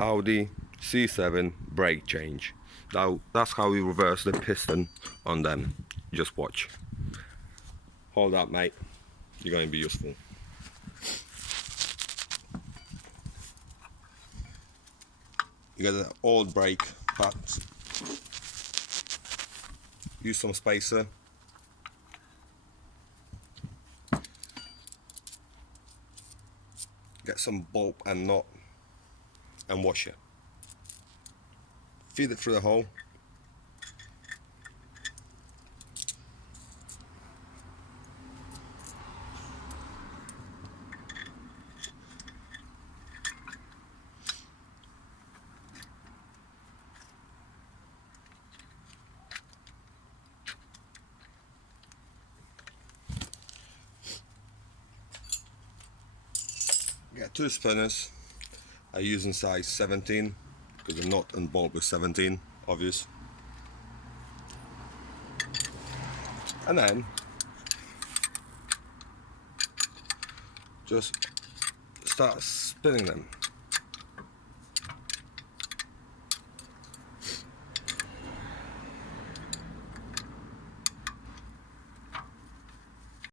Audi C7 brake change. Now that's how we reverse the piston on them. Just watch. Hold up, mate. You're going to be useful. You got an old brake pad. Use some spacer. Get some bolt and nut and wash it. Feed it through the hole. Get 2 spinners. I use in size 17 because the nut and bolt was 17, obvious. And then just start spinning them.